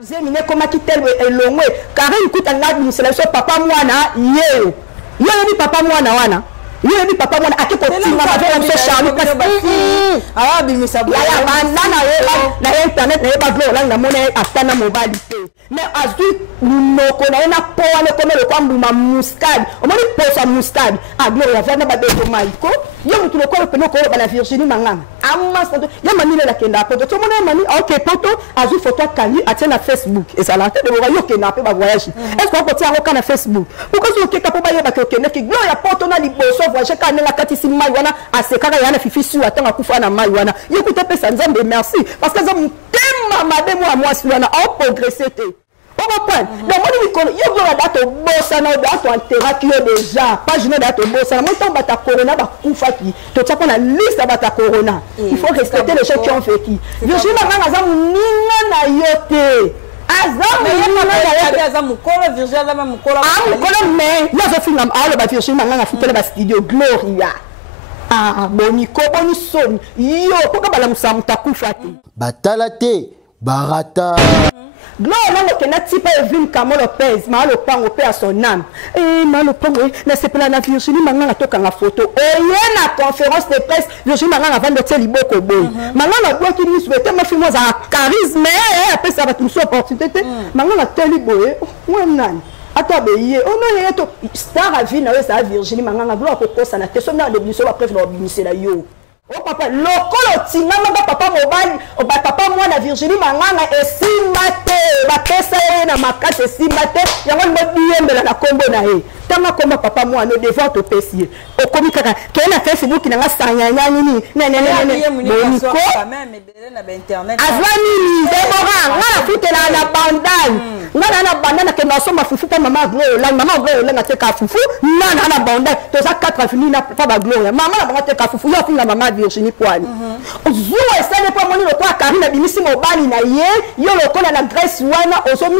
Zemine koma kitelo elongwe Karine kutanga bimisela papa mwana yeo ni papa mwana wana ni papa mwana akikotinga avec monsieur Charlie parce que ah bimisa ya banana na internet na ba glo na mona atana mobile pe mais azui noko na ena po wana comme le kwambuma mustard omoni posa mustard a glo ya vana ba beto maiko yo mutu lokolo peno ko ba la Virginie Manganga amma santo ya manile la kenda poto to mona mani OK poto azui photo kangi atena Facebook et ça la tête de yo kenda pe ba voyage est-ce qu'on peut tirer au Facebook pourquoi so ke kapo ba yeba ke kenda ki glo ya poto na liboso voyage kana la katisi mai wana asekaka yana fifisu atanga kufa na mai wana yekuta pesa nzambe merci parce que zamu tema mademo a moi si wana au progresser te on comprend donc moi ni kono yo vola dato bossa na dato enterraki yo déjà pas jeune dato bossa na moi tant bata corona ba kufa ki to tapa na liste bata corona il faut respecter les gens qui ont fait qui Virginie Manganga zamu ninga na yote mais là je filme à la Virginie Manganga fitela ba studio Gloria boniko bonison yo pourquoi bala musamuta kufa te batala te barata Gloria na kena tipa Evine Kamo Lopez ma lo pango pe à son âme ma lo pango na sepela na Virginie Manganga toka nga photo na conférence de presse Virginie Manganga vando te liboko boy Manganga doit qui nous souhaiter ma fille moi za charisme après ça va tout sur opportunité Manganga te liboye nani attends beye on a to star à vie na ça Virginie Manganga gloire ko ça na te so na de biso après na obinise la yo oh papa lokolo tinga manga papa mobali o ba papa moi na Virginie Manganga esimate ba pesa na makate esimate yango mo biembela na kombo na ye tanga komba papa moi no devant to pesier o komi kaka ke na Facebook na ngasanya nyani ni boniko même belé na internet azwani ni Deborah ngala futela na bandane ngala na bandane ke na soma fufu pa mama Gloria na te ka fufu na bandane to za 4 avenue na pa ba Gloria mama na ba te ka fufu yo finga mama Virginie Poine ozuwa esale pa moni lokwa Karine bimisi mobali na ye yo lokola na Grèce wana ozomi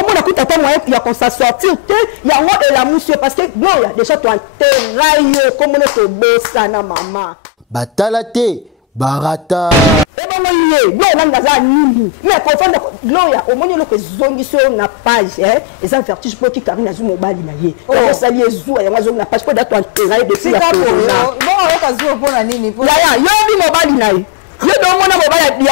omona kutata moyen ya konsa sortir te yango ela monsieur parce que Gloria déjà to enterraille comme on te bossa na mama batala te barata Gloria ngaza nini mais confondre Gloria omoni loko zongiso na page eza vertige pour ki Karine azu mobali na ye ko sali ezu yango zongi na page pour dato enterraille depuis la corona bon on ka zo pona nini pour ya yo bi mobali na ye yo do mona mobali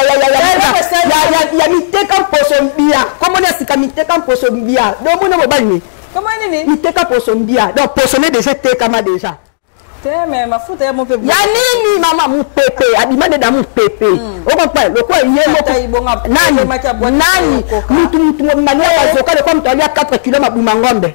ya miteka poso mbia comme on a sika miteka poso mbia do mona mobali ni comment nini miteka poso mbia donc poso ne déjà te kama déjà mais ma faute ya mon peuple ya nini mama mu pepe adimande da mu pepe o comprend le quoi yemo nani mutu mania bazoka le comme tolia 4 kg mabuma ngombe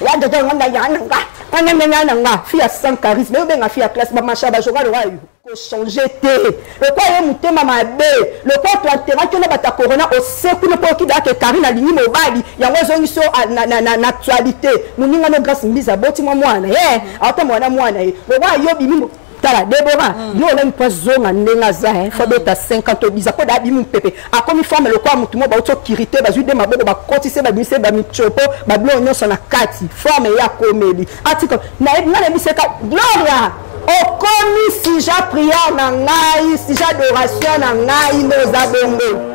ya dodo nganda ya nanga fille à sans charisme mais bien fille à classe mama chaba joka le roi ko changer te le quoi ye mutema mabe le quoi to altera que na bata corona o seku le poki da ke Karine alingi mobali yango zongiso na actualité muninga no grâce mbiza boti mwana ata mwana le roi yo bimimo tala Deborah yo la mpazonga ndenga za faut beta 50 biza ko da bimu pepe akomi forme le quoi mutumo ba auto kirité bazui de maboko ba kotise ba mise ba michopo ba blo nyonso na kati forme ya komeli atiko na biseka Gloria okomi si ja prière na ngai si ja adoration na ngai no za bongo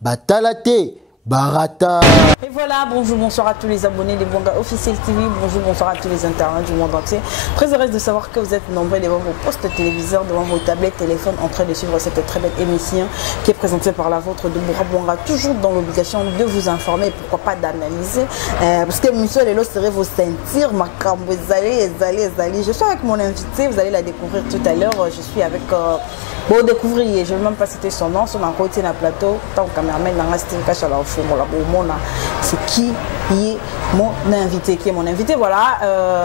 batala te barata. Et voilà, bonjour, bonsoir à tous les abonnés des Bonga Officiel TV, bonjour, bonsoir à tous les internautes du monde entier. Très heureuse de savoir que vous êtes nombreux devant vos postes téléviseurs, devant vos tablettes, téléphones, en train de suivre cette très belle émission qui est présentée par la vôtre de Boura Bonga, toujours dans l'obligation de vous informer, pourquoi pas d'analyser, parce que monsieur Lelo serait vos sentir, ma cambo, allez. Je suis avec mon invité, vous allez la découvrir tout à l'heure, je suis avec... Bon, découvrir, je ne vais même pas citer son nom, son côté dans le plateau, tant que caméraman dans la style cache à la fond, c'est qui qui est mon invité. Voilà,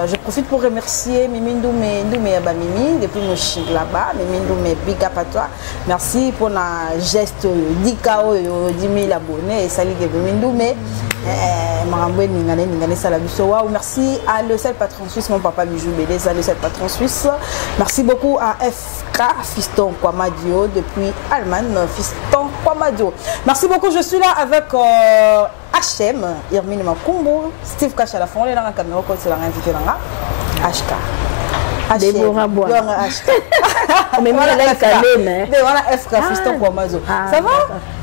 je profite pour remercier Mimi Ndoumé Mimi, depuis mon chien là-bas. Mimi Ndoumé, big up à toi. Merci pour la geste 10K, 10 000 abonnés. Et salut Mimi Ndoumé. Merci à le seul patron suisse, mon papa Bijou Béleza, le seul patron suisse. Merci beaucoup à FK, Fiston Kwamadio, depuis Allemagne, Fiston Kwamadio. Merci beaucoup, je suis là avec HM, Irmine Makumbo, Steve Cash à la fond, les dans la caméra, quand c'est l'invité là, HK. Déborah Bois. Mais voilà, FK, Fiston Kwamadio. Ça va?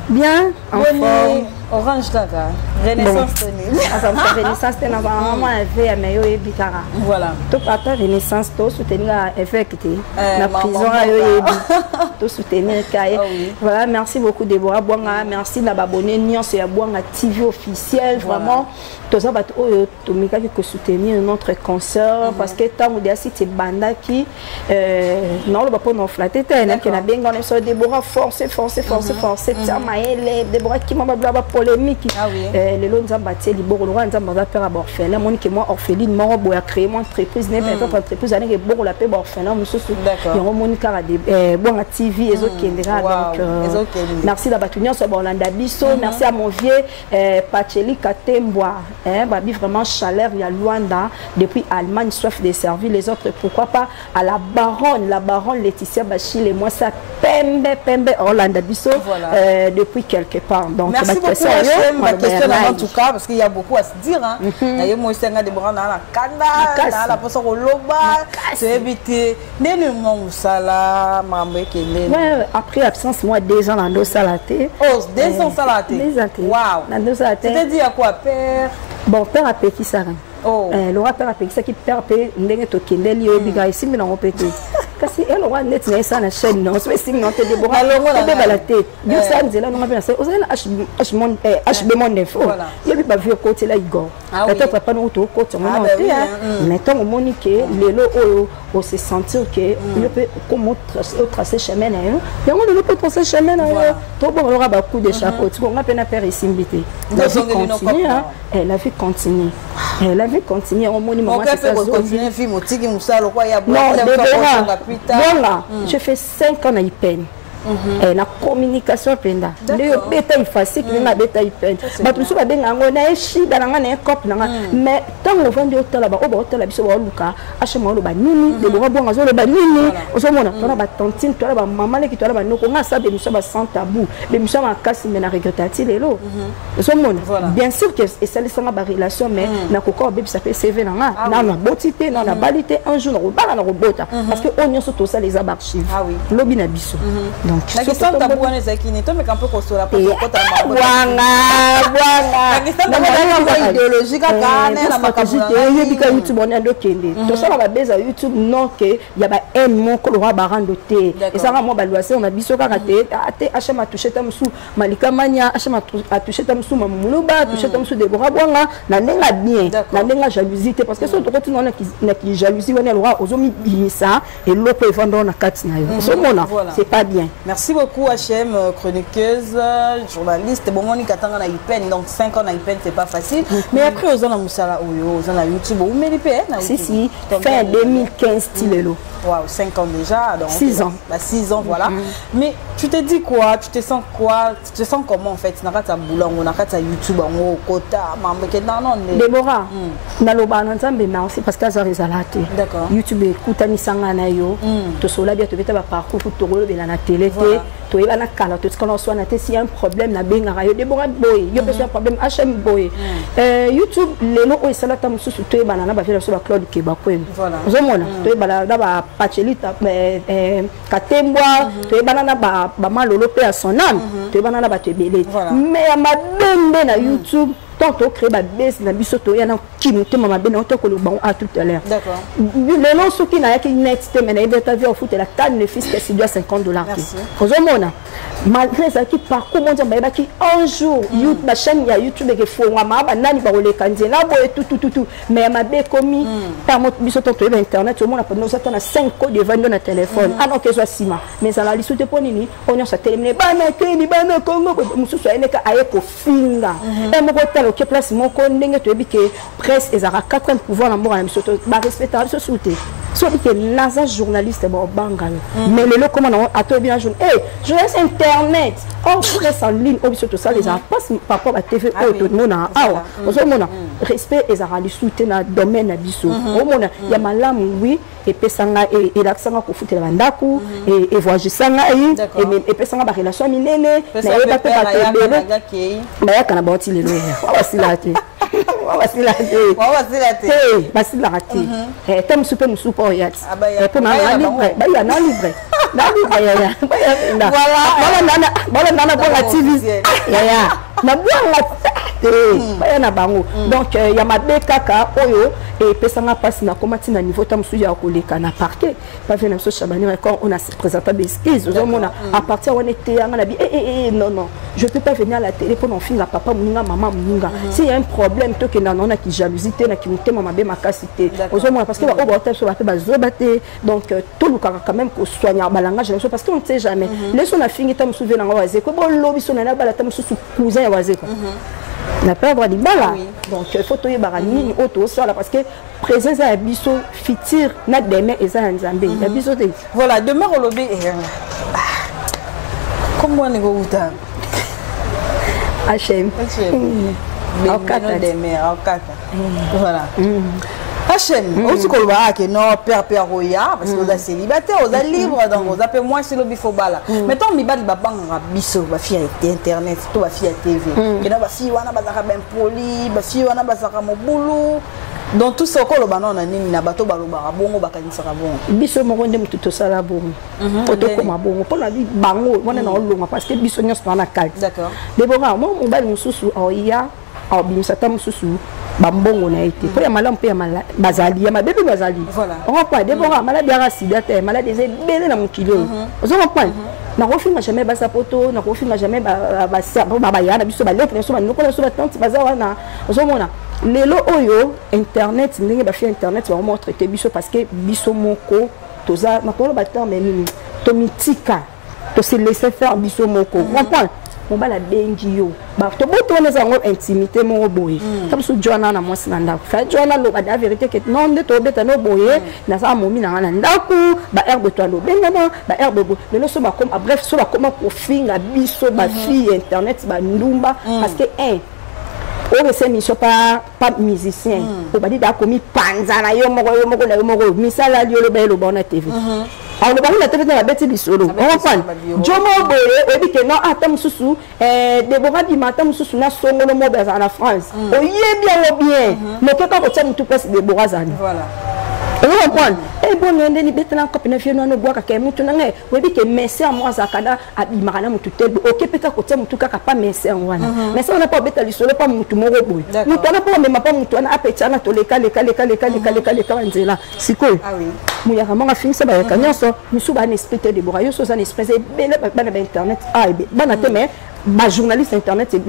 Bien, en forme. Orange Kaka, Renaissance tenue. Renaissance tenue, on a fait un meilleur bikara. Voilà. Tout partant Renaissance, tout soutenir effecté. La prison a tout soutenir Kaye. Voilà, merci beaucoup Déborah Boanga, merci d'abonner Nuance et Boanga TV officiel, vraiment. Tout ça va te soutenir notre concert parce que tant que c'est banda qui non le va pas nous flatter, qui n'a bien gagné sur Déborah force, tiens Déborah qui m'a polémique. Les lots nous ont battu, les bords nous ont fait à orphelin. Moi qui moi orpheline, moi boya créé mon entreprise, n'importe quelle entreprise, année que bon la paix orphelin, monsieur sous. Il y a mon car à des bon à TV, les autres qui donc merci d'avoir tenu sur Bolanda Bisso, merci à mon vieux Pacheli Katemboa, babi vraiment chaleur, il y a Luanda depuis Allemagne, soif de servir les autres, pourquoi pas à la baronne Laetitia Bachil et moi ça pembe Orlando Bisso depuis quelque part. Donc merci beaucoup HM, ma question en tout cas parce qu'il y a beaucoup à se dire. D'ailleurs moi c'est un Déborah dans la Kanda, dans la poisson au Loba, c'est éviter nénument Moussala, Mambe Kélé. Après absence moi 2 ans dans dos salaté. Oh 2 ans salaté. Waouh. Dans dos salaté. Tu te dis à quoi père? Bon père a petit ça. Oh. Le roi père a petit ça qui père pe ndenge to kendeli yo biga ici mais non pété. Kasi elle aura net na ça na chaîne non c'est si non te Déborah te balaté yo ça nzela non mapena ça ozela HB mon info yo bi ba vieux côté là Igor peut papa no to côté non mais tant monique lelo o se sentir que yo peut comment tracer chemin na yo yo on peut tracer chemin na yo to bon aura ba coup de chapeau tu on mapena père ici mbité la vie continue la vie continue la vie continue on moni maman c'est ça continue film otiki musalo kwa ya voilà, je fais 5 ans à Ipen. La communication penda. Le bétail facile, le bétail peine. Mais tout ça, on a échi dans un cop. Mais tant qu'on vend au tel là-bas, au tel là-bas, au Luka, achète-moi le banini, de bois bon, le banini, au sommet, on a ma tantine, toi là-bas, maman qui toi là-bas, nous on a ça, mais nous sommes sans tabou. Mais nous sommes en casse, mais on regrette les lots. Au sommet, bien sûr que ça laisse ma relation, mais n'a qu'au corps, ça fait CV, non, non, beauté, non, la balité, un jour, on va dans le robot, parce que on y a surtout ça les archives. Ah oui. Lobby n'abisse. Donc, la question de tabou est qui n'est pas mais quand peut construire la porte la question de idéologique à Ghana la macabra YouTube on a dokende tout ça va baser YouTube non que il y a ba un mot que le roi barando té et ça moi baluase on a biso karaté até achama toucher tamsu malika mania achama toucher tamsu mamuluba toucher tamsu Déborah Boanga na nenga bien na nenga jalousie parce que ce to continue na qui jalousie on est le roi ozomi ça et l'autre peut vendre na carte na yo c'est pas bien. Merci beaucoup HM, chroniqueuse, journaliste. Bon, on est à Ipen, donc 5 ans à Ipen, c'est pas facile. Mais après, aux gens Moussala, aux gens YouTube, où met les PN? Si, fin 2015, style. Waouh, 5 ans déjà. Donc, 6 ans. 6 ans, voilà. Mais tu te dis quoi? Tu te sens quoi? Tu te sens comment en fait? Tu n'as pas ta boulot, on n'a pas ta YouTube, on a quota, Déborah, Naloba, merci parce que ça a été. D'accord. YouTube, écoute, Nisanga Nayo, tu sois là, tu vas faire parcours, tu vas faire la télé. Tu vas faire tout ce qu'on soit s'il y a un problème, la Benga, Déborah Boy, il y a un problème, HM Boy. YouTube, les lots, ils sont là, tu es banana, tu es sur la Claude Kebakouem. Voilà. Tu es banana, Pachelita, Katemboa, tu es banana, Malolo, à son âme, tu es banana, tu es belé. Mais à ma bende na YouTube, tant que créer la baisse, la bisoto, il y a un qui nous témoigne ma bende, on te colle à tout à l'heure. D'accord. Le nom, ce qui n'a pas net, mais il y a au foot, la canne, le fils, qui est $50. malgré ça qui parcours mondial bah qui un jour YouTube ma chaîne ya YouTube que faut ma ba nani ba le kanzi na boy tout mais ma be commis ta mot biso to internet tout le monde a nous attend à 5 codes de vendre na téléphone ah non que soit sima mais ça la lisu te ponini on ça terminé bana keni bana Congo musu so ene ka aye ko finga et mo ko telo ke place mo ko ndenge to bi que presse ezara 4 pouvoir na mbo na biso to ba respecter so souté so bi que naza journaliste ba bangal mais le lo comment on a to bien journée journaliste internet on presse en ligne au biso to ça les a passe par rapport à TV auto mona ah on mona respect ezara li souté na domaine na biso o mona ya malamu oui et pesanga et l'accent ko futela bandaku et voyager sanga et pesanga ba relation minene na eba pe ba te ba ya kana ba ti lelo ya wasilate wasilate tem super super ya pe na libre ba ya na libre ya voilà nana pour la TV ya na bwanga baya na bango donc ya mabe kaka oyo et pesanga passe na komati na niveau tam suya koleka na parquet pas venir so chabani quand on a présenté des skills à partir on était on a dit non je peux pas venir à la télé pour non finir papa muninga maman muninga s'il y a un problème to que non qui jalousie na qui mutema mabe makasité ozomona parce que ba oba so ba zobate donc tout le quand même ko soigner balangage parce que on ne sait jamais laisse on a fini tam souvenir na waze ko bo lobi so na bala tam sou cousin ya waze ko na perdre di bala donc photo ye barani auto so là parce que présence à biso fitir na demain eza nzambe ya biso te voilà demain au lobby comment on est go uta HM au kata demain au kata voilà HM aussi qu'on voit que non père roya parce que vous êtes célibataire vous êtes libre donc vous appelez moi c'est le bifo bala mettons mi bad babanga biso ba fille internet to ba fille TV que na ba fille wana bazaka ben poli ba fille wana bazaka mobulu donc tout ce qu'on ba non na nini na bato balobaka bongo bakanisa ka bongo biso mo ndem tout ça la bongo auto comme bongo pour la vie bango wana na olonga parce que biso nyos na carte d'accord debora mo mbali mususu oya au bimisa tam mususu bambongo na été pour ya malam pe ya bazali ya mabebe bazali on comprend debora malade ya sida te malade des belé na mukilo on comprend na kofinga jamais ba sapoto na kofinga jamais ba ya na biso ba lettre so ba noko so ba tante bazawa na ozomona lelo oyo internet ndenge ba fi internet ba mo traiter biso parce que biso moko toza na polo ba terme nini to mitika to se laisser faire biso moko comprend on va la bengi yo ba to boto na zango intimité mo boye comme so joana na mwasi na ndako fa joana lo ba la vérité que non de to beta no boye na sa momi na ndako ba herbe to lo benga ba herbe bo le so ba comme bref so ba comment pour finga biso ba fille internet ba ndumba parce que on ne sait pas musicien on va dire da komi panzana yo moko misala yo le belo bona TV on ne va pas la la bête bisolo on comprend jomo boye et dit que non atam susu Deborah di matam susu na songo no mo baza na France o bien mais que quand on tient tout passe Deborah zani voilà on comprend et bon ndé ni bête na copine fie no boaka ke mutu na ngai we dit que merci à moi zakada abimaka na mutu tel OK peut-être ko tient mutu kaka pas merci wana mais ça on n'a pas bête lisolo pas mutu moko boye mutu na pas même pas mutu na apetcha na toleka leka nzela sikoy ah oui muya kama finisa ba kanyoso musu ba esprit de Deborah yo so ça esprit bele ba internet ah bana te mais ba journaliste internet c'est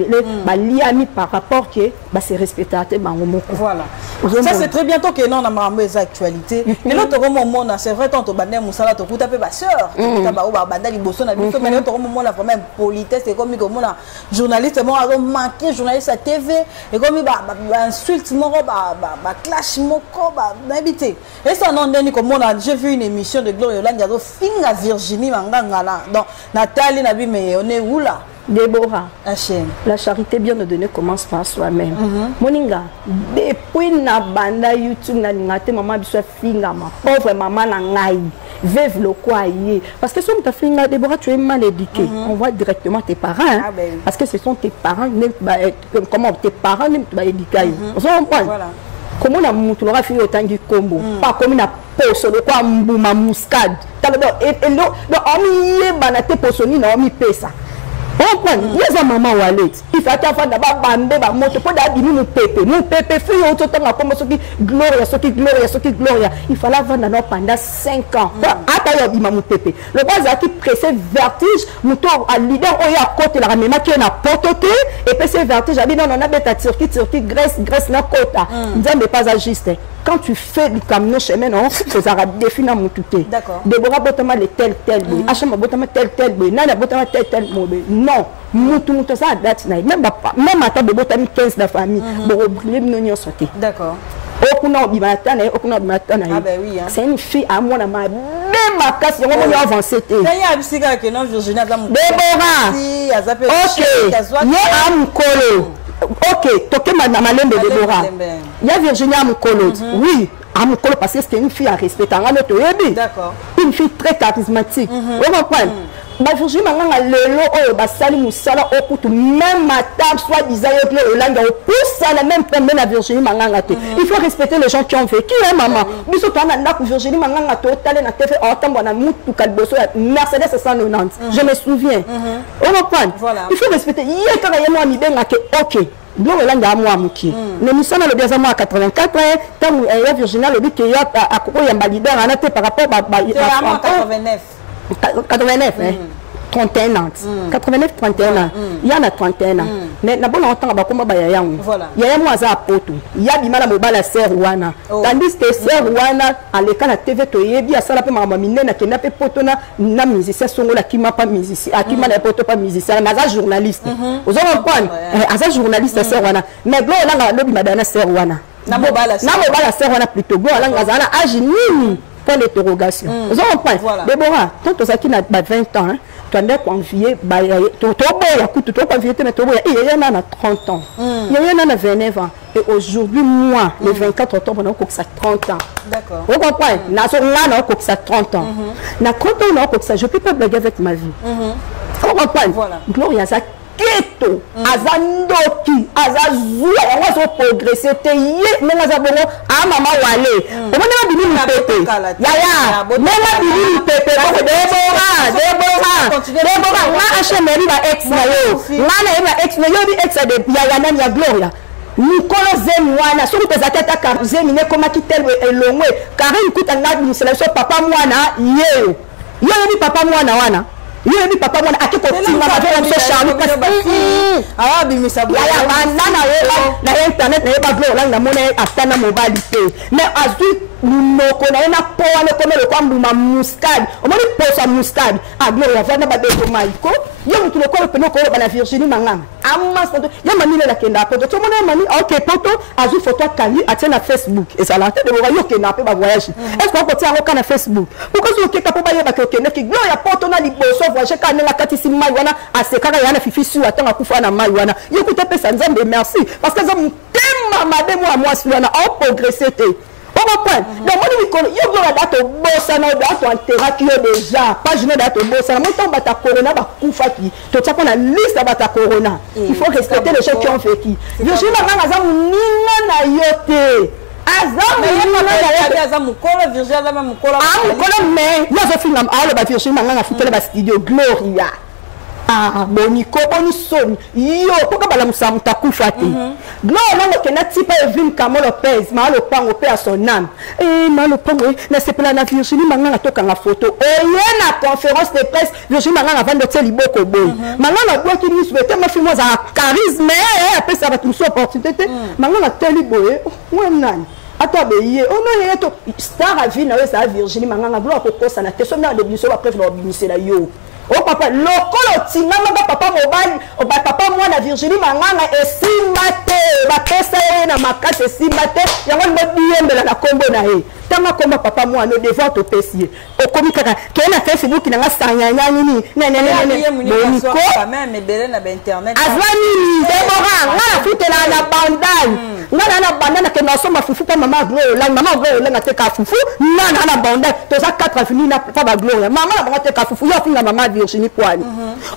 ba liami par rapport que ba se respecter ba moko voilà ça c'est très bientôt que non na mambo les actualités mais l'autre moment c'est vrai tant to bandé musala to kuta pe ba sœur to ba o ba bandali boso na biso mais l'autre moment la vraiment politesse et comme comme na journaliste mo a manqué journaliste à TV et comme ba insulte moko ba clash moko ba habité et ça non ndeni comme on a j'ai vu une émission de Gloria Yolanda do finga Virginie Manganga là donc Nathalie Nabi mais on est où là Deborah, la charité bien donnée commence par soi-même. Moninga, depuis na banda YouTube na ngate maman biso finga ma pauvre maman na ngai. Veuve le quoi y parce que si on t'a finga Deborah tu es mal éduqué. On voit directement tes parents hein, parce que ce sont tes parents comment tes parents même tu vas éduquer. On comprend. Voilà. Comment on a montré la fille autant du combo pas comme une poche de quoi mbuma muscade. Et on y est banaté posoni na on y pesa. Il y a maman Wallet. Il faut faire d'abord bambe, moto pour d'abîmer mon pépé. Mon pépé fait autant de comme ce qui Gloria. Il fallait vendre pendant 5 ans. Attends, il m'a mon pépé. Le bas qui pressé vertige, mon tour à leader, on y a côté la même qui n'a pas toté. Et puis c'est vertige, j'ai dit non, on a bête à Turquie, Grèce, la côte. Il dit mais pas juste. Quand tu fais du camion chemin, non, c'est ça défini mon touté. D'accord. Déborah Botama les tel, Achama Botama tel, Nana Botama tel, non, moutou ça date même à table de Botami 15 de la famille, pour oublier non sauté. D'accord. Ah ben oui. C'est une fille à moi, même ma casse, on va avancer. Déborah. Ok. Il y a un colo. Ok, toqué ma malène de Déborah. Il y a Virginie Amukolo. Oui, Amukolo parce que c'est une fille à respecter. D'accord. Une fille très charismatique. Vous comprenez? Virginie Manganga lelo basali musala okutu même ma table soit disant que Olanga pousse la même peine à Virginie Manganga. Il faut respecter les gens qui ont vécu hein maman. Biso tana ndaku Virginie Manganga totalé na TV autant na mutu kalboso Mercedes 190. Je me souviens. Vous comprenez? Il faut respecter. Hier quand il y a moi mibenga que OK. Gloire là à moi muki. L'émission le bien à moi 84 tant il y a Virginie le but qu'il y a à Koko Yamba leader en été par rapport à 89 hein. 31 ans. 89 31 ans. Il y en a 31 ans. Mais na bon entend ba komba ba ya yangu. Il y a moi za poto. Il y a bimala mobala sœur wana. Tandis que sœur wana à l'école na TV to yebi asala pe mama minena ke na pe poto na musicien songola ki ma pas musicien. Akima na poto pas musicien, mais za journaliste. Vous en comprenez? Aza journaliste sœur wana. Mais glo là lobi madana sœur wana. Na mobala sœur wana plutôt glo là ngazana âge nini? Pour l'interrogation. Vous en comprenez? Déborah, tant que ça qui n'a pas 20 ans, tu as convié, il y en a 30 ans, il y en a 29 ans. Et aujourd'hui, moi, le 24 octobre, on a 30 ans. D'accord. Vous comprenez? On a 30 ans. Je ne peux pas blaguer avec ma vie. Vous comprenez? Gloria, ça keto azandoki azazua wazo progresser te ye menga za bongo a mama wale omona bini pepe ya menga bini pepe ko Déborah nga achemeri ba ex na yo ngana ba ex na yo bi ex de ya nani ya Gloria Nikolo Zemwana sur tes ateta car zemine koma kitel elongwe car ikuta ngadi c'est la papa mwana yo ni papa mwana wana. Il y a papa moi à qui continue à faire un peu charmant parce que ah bimisa bla ya banana na internet na ba blo na monnaie atana mobile mais azu noko na po wana comme le kwamba muscade o moni posa muscade a blo ya vana ba de maiko yo mutu ko pe no ko ba na Virginie Manganga amma sto ya manile la kenda poto to mona mani OK poto azu photo kali atena Facebook et ça la tête de yo kenda pe ba voyage est-ce qu'on peut tirer au na Facebook pourquoi so ke kapo ba ye ba ke kenda ki glo ya poto na liboso voyage kana la katisi mai wana asekaka yana fifisu atanga kufa na mai wana yekuta pesa nzambe merci parce que nzambe tema mademo à moi sur na au progresser te on comprend donc moi ni yo la date bossa na date antera qui est déjà pas je date bossa na montant bata corona ba kufa ki to tapa na liste bata corona il faut respecter les gens qui ont vécu Virginie Manganga za muninga na yote studio Gloria. Ah, boniko, bonisoni. Yo, pourquoi bala musamuta kufate? Gloria non que na tipa Evelyne Kamo Lopez, ma lo pango pe à son âme. Eh, ma lo pango, na c'est pas la Virginie Manganga toka na photo. Et na conférence de presse, Virginie Manganga vendre de liboko boy. Manganga boy qui nous souhaite ma fille moi za charisme, après ça va tout sur opportunité. Manganga teli boy. Ouais nani. Attends, mais on a un star à vie, ça Virginie Manganga, gloire pour ça, na question de l'émission après le ministère là yo. Oh papa, lokolo tinga manga papa mobile, o ba papa moi na Virginie Manganga et simate, ba pesa na makase simate, yango ndo biembe la kombo na e. Tanga komba papa moi no devant to pesier. O komi kaka, ke na Facebook na sanya nini, boniko même ebele na internet. Azwani Déborah, ngala futela na bandai. Ngala na bandai ke na soma fufu pa mama Gloria, la mama Gloria na te ka fufu, na bandai, to za 4 fini na pa ba Gloria. Mama na te ka fufu, yo finga mama Virginie Poani.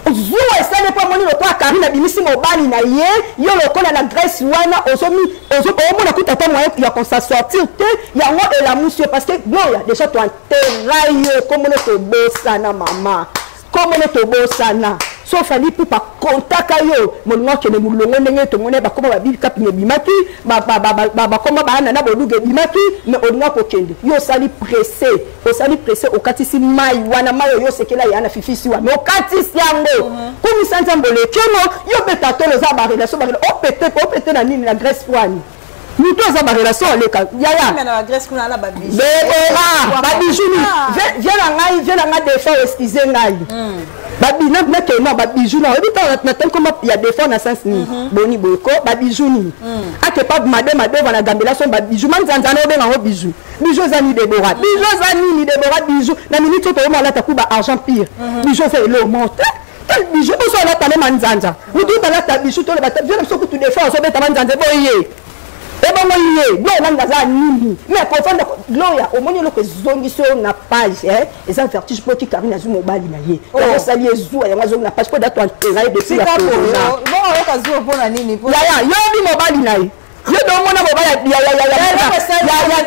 Ozuwa esale pa moni lo kwa Karina bimisi mobali na ye, yo lo kola na Grèce wana ozomi omona kuta to moyen ya kon sa sortir te, ya ngo et la monsieur parce que Gloria déjà to enterraille comme le to bossa na mama. Comme le to bossa na. sauf ali pour pas contact yo mon ke ne mulongo ndenge to mona ba koma ba bibi kapine bimaki ba koma ba na boluge bimaki mais on nga ko kende yo sali pressé au katisi mai wana mayo yo sekela yana fifisi wa mais au katisi yango kumi sanza mbole keno yo beta to za ba relation o pété na nini na Grèce wani nous tous avons une relation avec Yaya. Mais la Grèce qu'on a là, babi. Viens là, des fois, excusez ngai. Babi, n'a que non, babi jouni. Il y a des fois dans sens ni boni boko, babi jouni. A que pas madame va la gambela son babi jouni. Man zanzano ben en bijou. Bijou zani Déborah. Bijou zani ni Déborah bijou. La minute où tu as ta coupe argent pire. Bijou c'est l'eau monte. Quel bijou on soit là par les manzanja. Nous tout à l'heure ta bijou toi le bataille. Viens nous tout des fois on se met ta manzanja boyé. Et bon, mais confondre Gloria, au moins, le zone sur la page, et ça vertige pour qui Karine a zoomé au bal. On s'allie zou, et moi, on n'a pas de toi, depuis la corona. Bon, on a zoomé pour la nini. Yaya, yo, mobile. Yo, dans mon mobile, il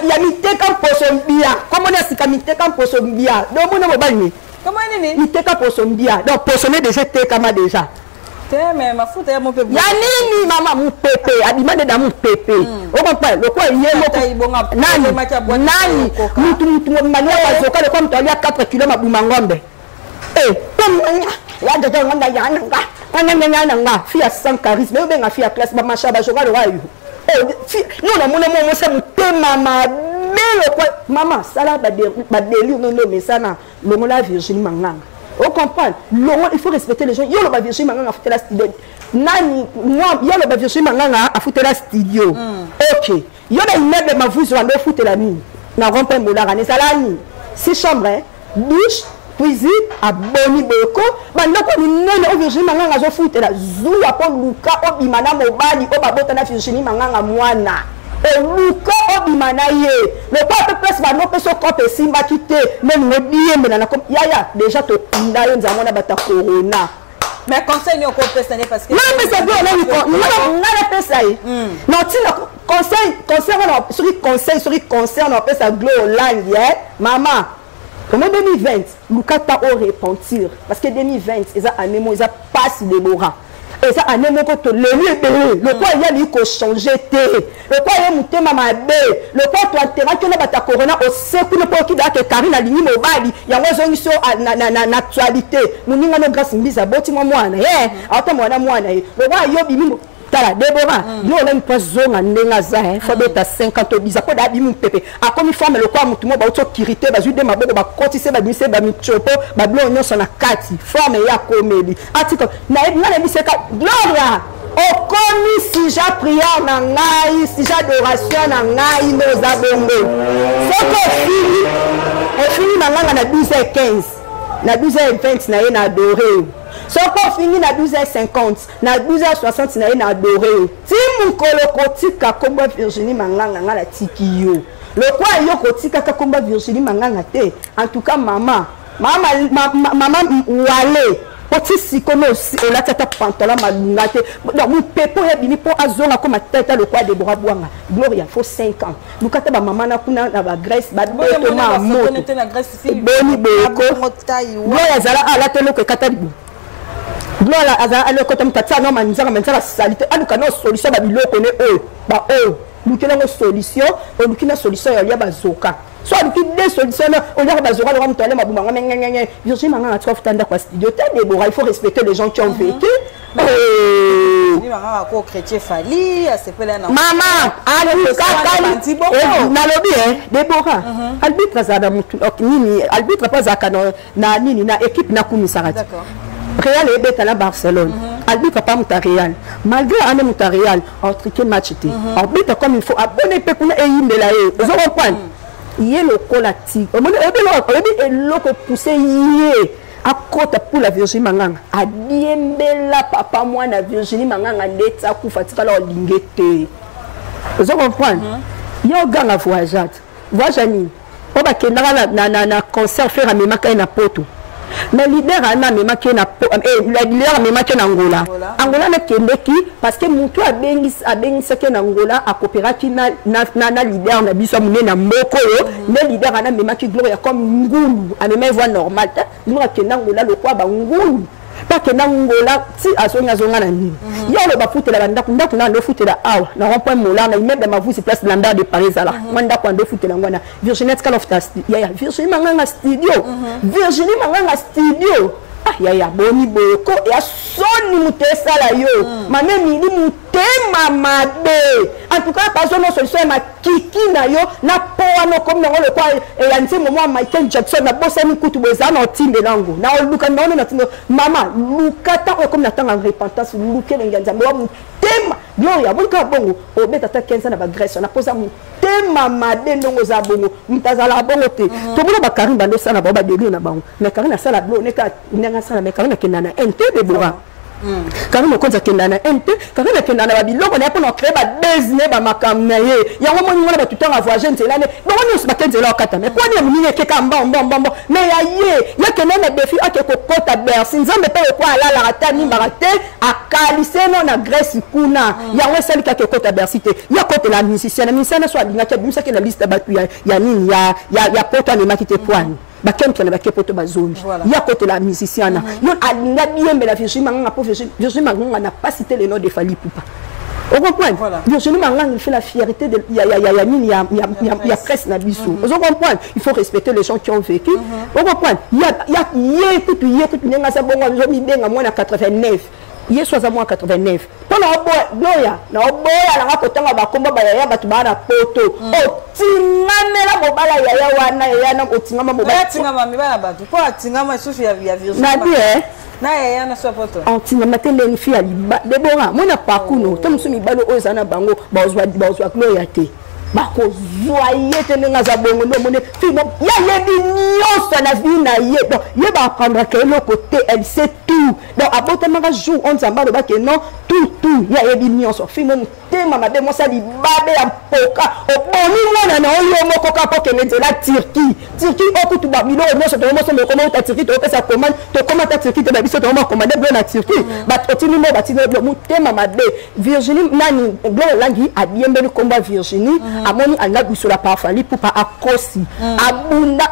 y a mis tes camps pour son bia. Comment on a si camité camp pour son bia? Dans mon mobile. Comment on est mis tes camps pour son bia? Donc, pour sonner déjà, tes camas déjà. Mais ma faute est mon pépé. Yanini maman mon pépé, a demandé dans mon pépé. On comprend le quoi il est nani mutu mania bazoka le comme tu as 4 kg ma bumangombe. Ya de nganda yana nga fille à 100 charisme mais bien fille à classe ba macha ba joka le wa yo. Non non mon c'est mon maman mais le quoi maman sala ba délire non mais ça na le mot la Virginie Manganga. On comprend. Il faut respecter les gens. Il y a le Virginie Manganga à foutre la studio. Nani, moi, il y a le Virginie Manganga à foutre la studio. Ok. Il y a une mère de ma voix à foutre la nuit. N'a pas un moulard à Nesalani. 6 chambres, douche, cuisine, à Boni Boko. Maintenant, quand nous sommes Virginie Manganga à foutre la Zouya pour Luka, Obimana Mobali, Obabotana Virginie Manganga Moana. Luka Obimanaye. Le peuple place va non peut corps et simba quitter même le bien mais na comme yaya déjà to pinda yo nzamona bata corona. Mais conseil ni ko pesa parce que non mais c'est bien on a pesa yi. Non ti conseil on appelle ça Gloland maman. Comme 2020 Luka ta au repentir parce que 2020 ils a année ils a passe Déborah. Et ça, année mon côté, le quoi il y a lui qu'on changer le quoi il y a monté maman bé, le quoi tu as terrain que n'a pas corona au secours le quoi qui doit que Karine a ligne mobile, il y a une zone sur na actualité, mon ninga no grâce mise à boti moi attends moi le quoi il y a bimi tala Déborah, nous on a une zone à nenga za faut être à 50 bisa ko da bimi pépé a comme forme le quoi mutu mo ba auto kirité ba jude maboko ba kotise ba mise ba michopo ba blo nyonso na kati forme ya komeli article na biseka Gloria o komi si ja prière na ngai si ja adoration na ngai nos abongo c'est fini na nganga na 12h15 na 12h20 na yena adorer. So qu'on finit à 12h50, à 12h60, na yena adorer. Si mon kolokotika komba Virginie Manganga na la tikiyo. Le quoi yo kotika komba Virginie Manganga te. En tout cas maman wale. Petit si comme on a tata pantalon malungate. Donc mon pepo ya bini po azonga comme tata le quoi Déborah Bouanga. Gloria faut 5 ans. Nous kata ba maman na kuna na ba Grèce ba to ma mo. Boni beko. Gloria zala ala telo ke kata libu. Gloria azala ala ko tam tata no manzanga salite. Aluka no solution ba biloko ne ba nous avons une solution, on a une solution, il y a bazoka. Soit nous avons des solutions, on a bazoka, on a un Virginie Manganga a trouvé tant quoi studio. Il faut respecter les gens qui ont vécu. Chrétien Fali, maman, Déborah, arbitre Zada Nini, arbitre pas Zakano, na Nini, na équipe na Koumisarati. Real est bête à la Barcelone. Arbitre pas Montréal. Malgré un Montréal, entre quel match était. Arbitre comme il faut. Abonner Pekuna et Yimela. Vous comprenez? Il y a le colatique. On est le poussé à côté pour la Virginie Manganga. A bien bella papa moi la Virginie Manganga neta ku fatika la lingete. Vous comprenez? Il y a un gang à voyager. Voyagani. On va que na concert faire à Memaka na poto. Mais leader ana memaki na leader memaki na Angola na kendeki parce que mutu abengisa ke na Angola a coopérati na leader na biso munene na mboko yo le leader ana memaki Gloria comme ngulu a même voix normale Gloria ke na Angola le quoi ba ngulu pas que nangola ti azonga zonga na nini yo le ba futela ba ndako na ndo futela awa na rond point mola na immeuble ma vusi place landa de Paris là mwanda kwa ndo futela ngwana Virginie Kala of ya Virginie manganga studio Virginie manganga studio ya boni boko ya soni mutesala yo mame mini mutema mabe en tout cas pas une solution ma kiki na yo na poano comme na le quoi ya nti moment Michael Jackson na bossa ni kutu bozana otinde nango na luka na na tindo mama luka ta comme na tanga repentance luka nganza mo mutema gloria bonka bongo obeta ta 15 na ba Grèce na posa mutema mabe ndongo za bongo mutazala bongo te to bona ba Karim bando sana ba deli na bango mais Karim na sala blo neka sala mais Karim na kenana ente de bora Karim na konza kenana ente Karim na kenana ba biloko na pona créer ba business ba makam na ye yango mo ngona ba tutanga voyager nzela ne bongo ni ba kenzela okata mais kwa ni mini keka mbombo mais ya kenana défi ake kokota Bercy nzambe pe kwa ala ata ni barate akalise no na Grèce kuna yango sali kake kokota Bercy te ya kote la musicien so alinga ke bimisa ke na liste batu ya nini ya poto ni makite poani bakem qui na poto bazombi ya côté la musicienne yo alinga bien mais la Virginie manganga pour Virginie manganga n'a pas cité le nom de Fally Ipupa on comprend Virginie manganga il fait la fierté de ya presse na biso on comprend il faut respecter les gens qui ont vécu on comprend ya écoute nenga sa bongo zo mi benga moi na 89 il est 89 pendant gloria na oboya na kotanga bakomba ba ya batu bana poto otingamela mobala ya wana ya na otingama mobala tingama mibala batu ko atingama susu ya Virginie na bien na ya na so poto otingama tele ni fia liba debora mona pakuno to musumi balo ozana bango bazwa gloria te bako zoye te nenga za bongo no mone fimo ya yebi nyonso na vie na ye donc ye ba prendre que le côté elle sait tout donc abota manga jour on zamba le ba que non tout ya yebi nyonso fimo tema mabe mo sali babe ya poka o boni mwana na oyo moko ka po kene de la Turquie okutu ba bilo nyonso to mo so me comment ta Turquie to pesa commande to comment ta Turquie te ba biso to mo commander bien na Turquie ba otini mo ba tini mo tema mabe Virginie nani blo langi a bien beli combat Virginie amoni anga bisola pa Fally Ipupa akosi abunda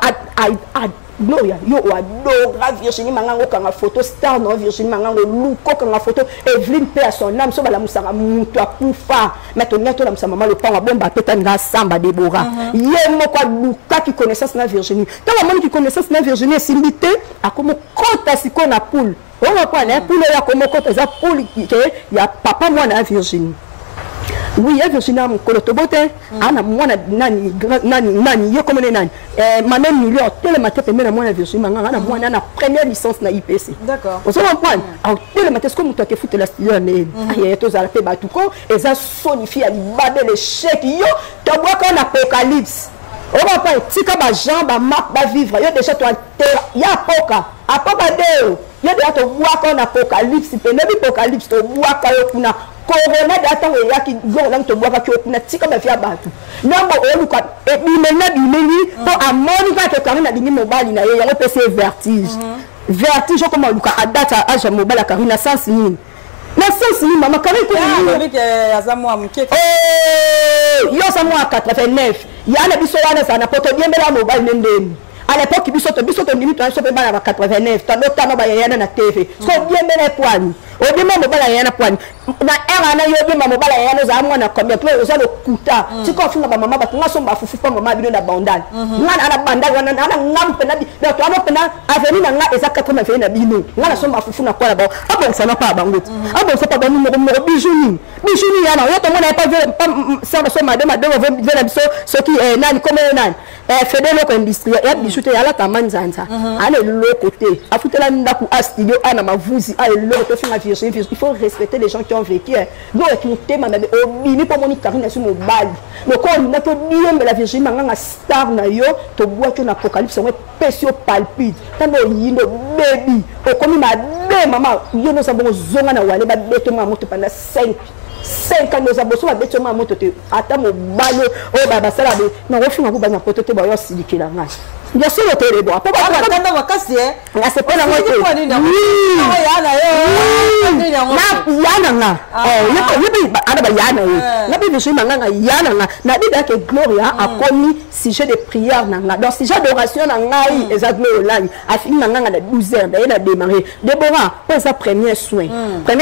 gloria yo adora Virginie mangango kanga photo star no Virginie mangango luko kanga photo Evelyne pe à son âme so bala musanga mutu akufa maintenant to la musama mama le panga bomba peta nga samba Deborah ye moko luka qui connaissance na Virginie tant la monde qui connaissance na Virginie simbité akomo kota siko na poule on va pas na poule ya komo kota za poule ya papa moi na Virginie. Oui, il y a un colotobote, ana mwana nani, yo comme nani. Maman million, télématé permet à moi la Virginie, ana mwana na première licence na IPC. D'accord. On se comprend. Alors télématé ce que muta ke foute la studio né. Aye to za la pe batuko, et ça sonifie à libabe les chèques yo, to bois qu'on apocalypse. On va pas tika ba jambe ba map ba vivre, yo déjà to terre, ya poka, a papa deo. Yo déjà to bois qu'on apocalypse, penebi apocalypse to bois ka yo kuna. Corona data we yaki go lang to bois ka yo kuna tika ba via batu. Nambo oluka e bimeni po amoni ka to Karina dingi mobile na yo ya PC vertige. Vertige comme oluka adata age mobile ka Karina sans nini. Na sans nini mama Karina ko ni ke azamu amke. Yo ça moi 89. Ya na biso wana sana poto bien bela mobile nendeni. À l'époque biso to limite on se peut ba 89. Ta notama ba yana na TV. So bien bela poani. Obima mobala yana poani. Na era na yo bima mobala yana za mwana combien toi oza le kuta. Ti ko finga ba mama ba nga somba fufu pa mama bino na bandal. Nga ana bandal wana ana ngampe na bi. Donc to ana avenue na nga eza 80 na bino. Nga na somba fufu na kwa ba. Abo sana pa ba ngoti. Abo so pa ba numéro bijouni. Bijouni yana yo to mona pas ça so madame ve la biso ce qui nani comme nani. Fedelo ko industriel ya bijoute ya la tamanzanza. Ana le côté. Afutela ndaku a studio ana mavuzi a le to finga Virginie. Il faut respecter les gens qui ont vécu. Donc, qui thème mais au bini pour moni Karina sur mon bal. Donc, on a que bien mais la Virginie manga star na yo to bois que l'apocalypse on pesio palpite. Tant yindo baby. O comme ma belle maman, yo no sabon zonga na wale ba beto ma moto pendant 5 ans nous avons besoin de ma moto te ata mo balo o baba sala be na refinga ku ba na poto te ba yo sidikila ngai. bien sûr le télé bois papa tanda makasi la c'est pas la moitié yana ana ba yana na bi biso manganga yana na bi que Gloria a commis sujet de prière nanga donc sujet d'adoration nanga exactement là a fini nanga na 12h d'ailleurs a démarré Déborah pour sa premier soin oh là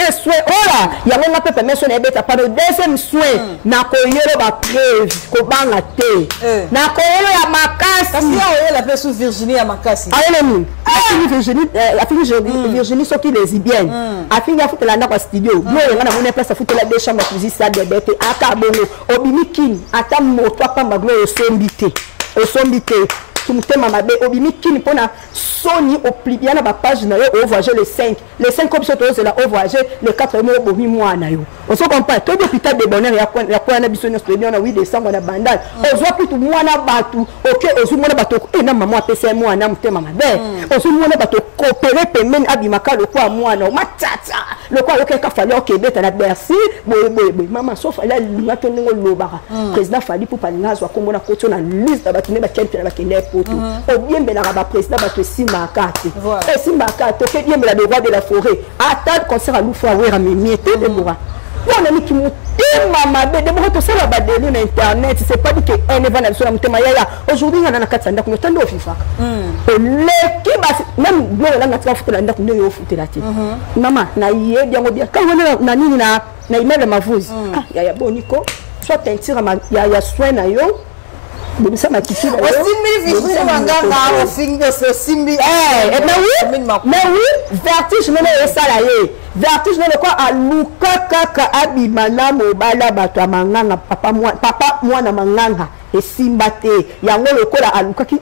ya nga pe premier soin ebeta pas de deuxième soin na ko yelo ba preuve ko banga te na ko yelo ya makasi kasi ya la place Virginie ya makasi ayele Virginie soki lesbienne a fini ya foutre la na studio moi nga na mona place foutre la deux chambres cuisine salle de bête aka bongo obimikini ata moto pamba Gloria osombite kimutema mabe obimikini pona soni au plibia na ba page na yo au voyager le 5 comme ça to la au voyager le 4 mois bomi mwana yo on se comprend to hôpital de bonheur ya kwa na biso nyonso na 8 décembre na bandal ozwa putu mwana batu OK ozu mwana batu na mama apesa mwana mutema mabe ozu mwana batu coopérer pemene abimaka le kwa mwana matata le kwa OK ka fallait OK beta na Bercy boy mama sauf là linga to ngo lobaka président fali pour palinga zwa komona koto na liste batu ne ba kempe na ba kende poto obiembelaka ba président batu simakate et simakate OK biembela le roi de la forêt attendre concert à Loufa wera memiete Déborah on a mis qui mutema mabe Déborah to sala ba délire na internet c'est pas dit que un événement na so mutema yaya aujourd'hui on a na katanda ko tando fifa le bas même Gloria la ngati futa la ndako ndio yo futa la ti mama na yebi yango bien quand on na nini na email mavuzi ya boniko soit tentira ya soin na yo mais ça m'a quitté là mais oui vertige mais ça là vertige mais quoi à luka kaka abimana mobala bato manganga papa moi na manganga esimbate yango lokola aluka ki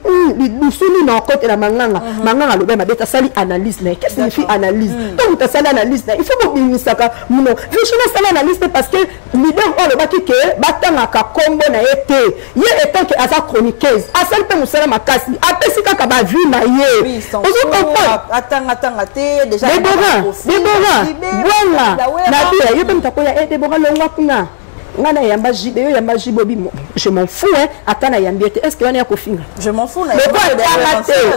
lusuni na côté la manganga lobe mabeta sali analyse mais qu'est-ce que signifie analyse donc ta sali analyse il faut que bimisaka muno vision sali analyse parce que leader on le baki que batanga ka kombo na été ye étant que asa chroniqueuse asali pe musala makasi apesi kaka ba vie na ye atanga te déjà Déborah voilà na bia yo pe mtakoya Déborah longwa kuna ngana yamba jibe yo yamba jibobi je m'en fous hein atana yambiete est-ce que on est kofinga je m'en fous là le quoi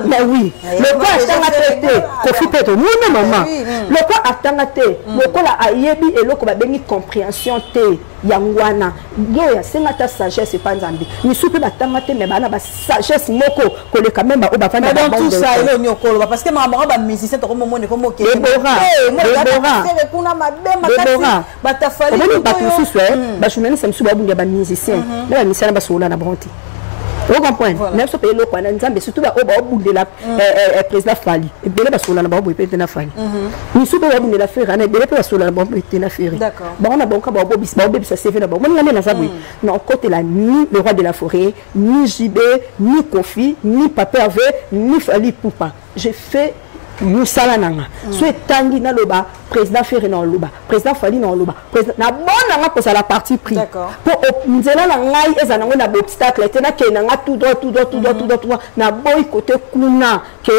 mais oui le quoi atangate kofi peto mon maman le quoi atangate le quoi la ayebi eloko ba bengi compréhension te yangwana yo ya sengata sagesse pas nzambi ni soupe batangate mais bana ba sagesse moko ko le quand même ba obafana dans tout ça il est nyokolo parce que maman ba musicien to komo mone komo ke Déborah kuna mabema batafali ba journaliste c'est monsieur babunga ba musicien na ba musicien ba sola na bronti vous comprenez même so paye le quoi nzambe surtout ba obunde la président Fali et bele ba sola na ba boy peut na Fali ni soupe ba bunde la faire na bele ba sola na ba peut na faire d'accord ba on a bon ka ba obis ça c'est fait na ba on ngane na zabui non côté la ni le roi de la forêt ni JB ni Kofi ni Papa Hervé ni Fali Poupa j'ai fait musala nanga so etangi na loba président Ferré na loba président Fali na loba président na bona nga posa la partie pris pour nzela na ngai eza nango na obstacle tena ke na nga tout droit na boy côté kuna ke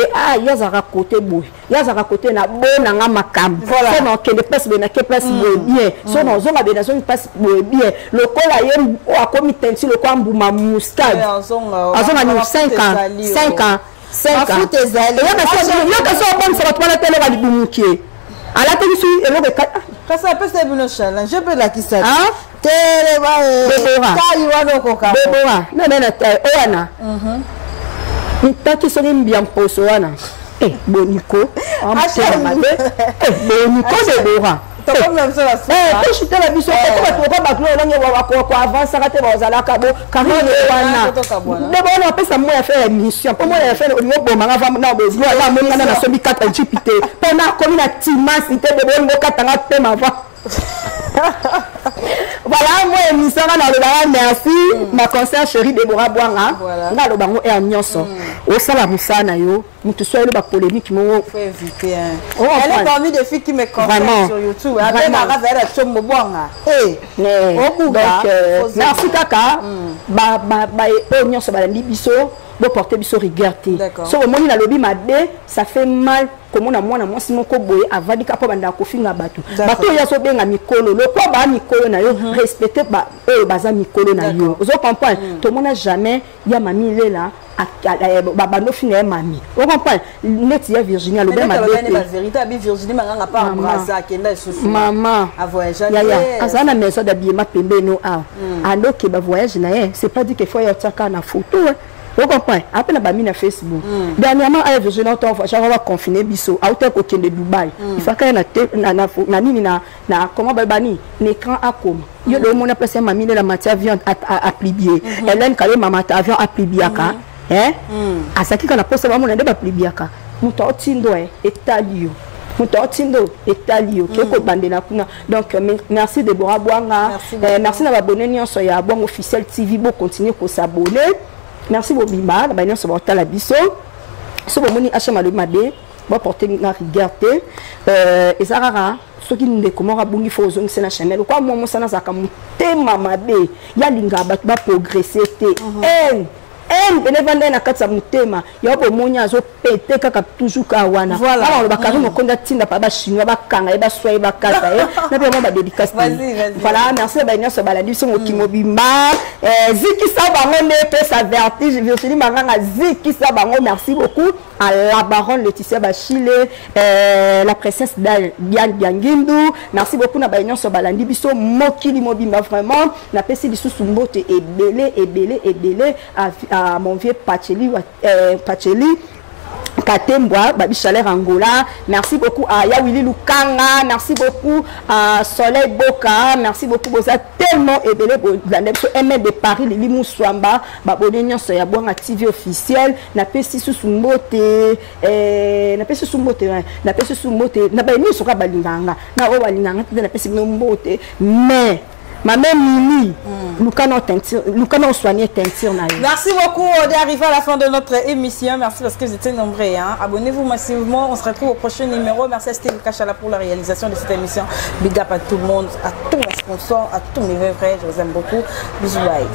yazaka côté boy yazaka côté na bona nga makam so na ke de place be na ke place bien so na zonga be na zonga place bien le kola yem o akomi tenti le kwa mbuma mustard azonga ni 5 ans 5 ans. Yo ka so bon ça va télé va libumukie. Ala télé sur et le ka ça peut c'est une challenge. Je peux la qui ça. Télé va. Déborah. Non oana. Ntaki so bien poso wana. Boniko. Boniko Déborah. Comme même ça je suis la mission pour pas Gloria avancer rater bazala kabo kamone wana d'abord on peut ça moi faire mission pour moi faire au bon manga va na besoin là mon na sobi 4 jupiter pendant comme la timacité de bon katanga tema va voilà moi émission na le merci ma conseillère chérie Déborah Bwanga na lo bango e nyonso au sala musana yo mutu so le ba polémique mo faut éviter elle est parmi des filles qui me conseillent sur YouTube avec ma ravera Chombo Bwanga donc merci kaka ba e nyonso ba libiso bo porter biso rigarté so au moni na lobi mabe ça fait mal comme on a moi si mon koboye avadika po banda ko finga bato bato ya so benga mikolo le ko ba mikolo na yo respecter ba baza mikolo na yo vous comprenez tout le monde jamais ya mami lela bano fina mami on comprend net ya Virginie le ben ma vérité abi Virginie manganga pas embrasser kenda susu maman a voyager ya azana maison d'habillement pembe no ando ke ba voyage na c'est pas dit qu'il faut y attaquer na photo on comprend après na ba mi na Facebook dernièrement à Virginie on va va confiner biso a hôtel ko kende Dubaï il faut ka na nini na comment ba bani l'écran a comme yo le monde appelle ça mami la matière viande à plier Hélène kale mama ta avion à plier ka asaki kana posa ba mona nde ba plibiaka muto otindo etalio muto otindo etalio keko bandela kuna donc merci Deborah Bwanga merci na abonné nyonso ya Bwanga officiel TV bo continuer ko s'abonner merci Bobimba ba nyonso ba tala biso so bo moni achama le mabe ba porter na rigueur ezarara soki ndeko moko abungi fo ozongisa na chanel kwa mwa mosana zaka mutema mabe ya linga bato ba progresser te benevanda na kati ya mutema ya po monya azo pété kaka toujours ka wana voilà on ba karimo konda tinda pa ba chinois ba kanga ba soye ba kata na pe mo ba dédicace voilà merci ba nyonso ba la diso mo kimobimba ziki sa bango ne pe sa vertige Virginie manganga ziki sa bango merci beaucoup à la baronne Laetitia Bachile la princesse Diane Biangindu merci beaucoup na ba nyonso ba landi biso mokili mobimba vraiment na pesi lisusu mbote ebele à mon vieux Pacheli Katembwa Babi Chaleur Angola, merci beaucoup à Yawili Lukanga, merci beaucoup à Soleil Boka, merci beaucoup pour ça tellement ébélé pour la ML de Paris Lili Moussouamba babone nyonso ya Bwanga TV officiel na pesi susumbote na pesi susumbote na ba ni soka balinganga na o balinganga na pesi mbote mais ma mère Mimi, Lucano soigné teinture. Merci beaucoup d'arriver à la fin de notre émission. Merci parce que vous étiez nombreux. Abonnez-vous massivement. On se retrouve au prochain numéro. Merci à Steve Kachala pour la réalisation de cette émission. Big up à tout le monde, à tous mes sponsors, à tous mes vrais. Je vous aime beaucoup. Bisous, bye.